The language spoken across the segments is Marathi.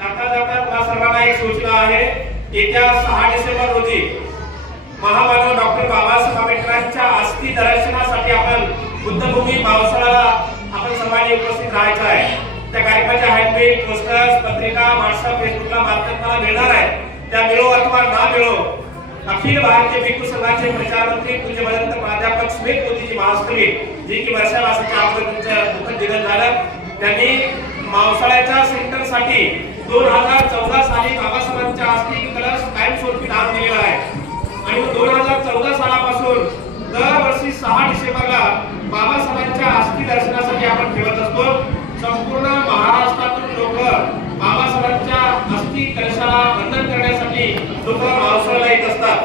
जाता जाता तुम्हा सर्वांना एक सूचना आहे. येत्या सहा डिसेंबर रोजी महामानव डॉक्टर बाबासाहेब आंबेडकरांच्या अस्थि दर्शनासाठी आपण बुद्धभूमी पावसाळ्याला आपण सर्वांनी उपस्थित राहायचं आहे. त्या कार्यक्रमाच्या हँडबिल पोस्टर्स पत्रिका व्हॉट्सअप फेसबुकला बातम्या तुम्हाला मिळणार आहे. त्या मिळो अथवा ना मिळो अखिल भारतीय भिक्खू संघाचे प्रचार मंत्री पूज्य भदंत प्राध्यापक स्मित मोदीजी महास्थळी जी की वर्षावासाच्या अगोदर तुमचं दुःखद निधन झालं. त्यांनी मावसाळ्याच्या सेंटरसाठी दोन हजार चौदा साली बाबासाहेबांच्या अस्थि कलश कायमस्वरूपी दान दिलेला आहे. आणि दोन हजार चौदा सालापासून दरवर्षी सहा डिसेंबरला बाबासाहेबांच्या अस्थि दर्शनासाठी आपण ठेवत असतो. संपूर्ण महाराष्ट्रातून लोक बाबासाहेबांच्या अस्थि कलशाला वंदन करण्यासाठी लोक मावसाळ्याला येत असतात.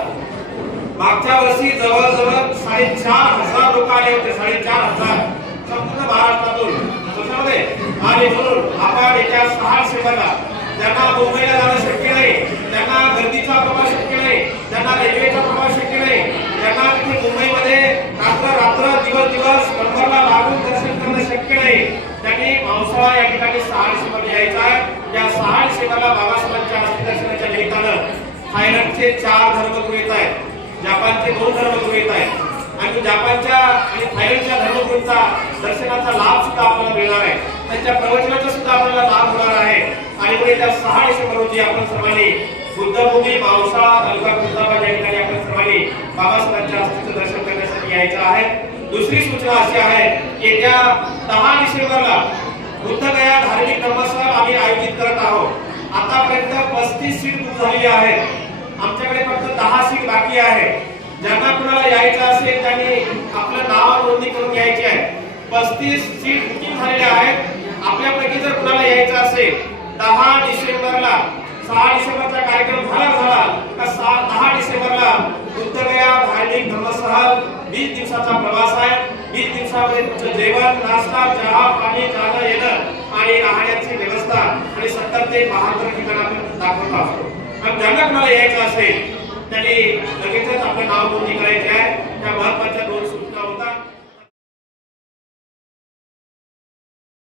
मागच्या वर्षी जवळजवळ साडेचार हजार लोक आले होते. साडेचार हजार. संपूर्ण महाराष्ट्रातून. त्याच्यामध्ये आणि म्हणून. आपण येत्या सहा डिसेंबरला. त्यांना मुंबईला जाणं शक्य नाही. त्यांना गर्दीचा प्रवास शक्य नाही. त्यांना रेल्वेचा प्रवास शक्य नाही. त्यांना तिथे मुंबईमध्ये रात्र रात्र दिवस दिवस नंबरला लागून दर्शन करणं शक्य नाही. त्यांनी पावसाळा या ठिकाणी सहा डिसेंबरला यायचा आहे. या सहा डिसेंबरला बाबासाहेबांच्या अस्थि दर्शनाच्या निमित्तानं थायलंडचे चार धर्मगुरू येत आहेत. जपानचे दोन धर्मगुरू येत आहेत. आणि जपानच्या आणि थायलंडच्या धर्मगुरूंचा दर्शनाचा लाभ सुद्धा आपल्याला मिळणार आहे. त्यांच्या प्रवचनाचा सुद्धा आपल्याला लाभ होणार आहे. आणि पुढे त्या सहा डिसेंबर रोजी आपण सर्वांनी बुद्धभूमी पावसाळा तालुका खुलताबाद या ठिकाणी आपण सर्वांनी बाबासाहेबांच्या अस्थिचं दर्शन करण्यासाठी यायचं आहे. दुसरी सूचना अशी आहे की येत्या दहा डिसेंबरला बुद्धगया धार्मिक धर्मस्थळ आम्ही आयोजित करत आहोत. आतापर्यंत पस्तीस सीट बुक झालेली आहेत. आमच्याकडे फक्त दहा सीट बाकी आहे ज्यांना कुणाला यायचं असेल त्यांनी आपलं नाव नोंदणी करून घ्यायची आहे. पस्तीस सीट बुकिंग झालेल्या आहेत. आपल्यापैकी जर कुणाला यायचं असेल दहा डिसेंबरला सहा डिसेंबरचा कार्यक्रम झाला झाला. का सहा दहा डिसेंबरला बुद्धगया धार्मिक धर्मस्थळ वीस दिवसाचा प्रवास आहे. वीस दिवसामध्ये तुमचं जेवण नाश्ता चहा पाणी जाणं येणं आणि राहण्याची व्यवस्था आणि सत्तर ते बहात्तर ठिकाण आपण दाखवत असतो आणि ज्यांना कुणाला यायचं असेल त्यांनी लगेचच आपलं नाव नोंदणी करायची आहे. त्या महत्त्वाच्या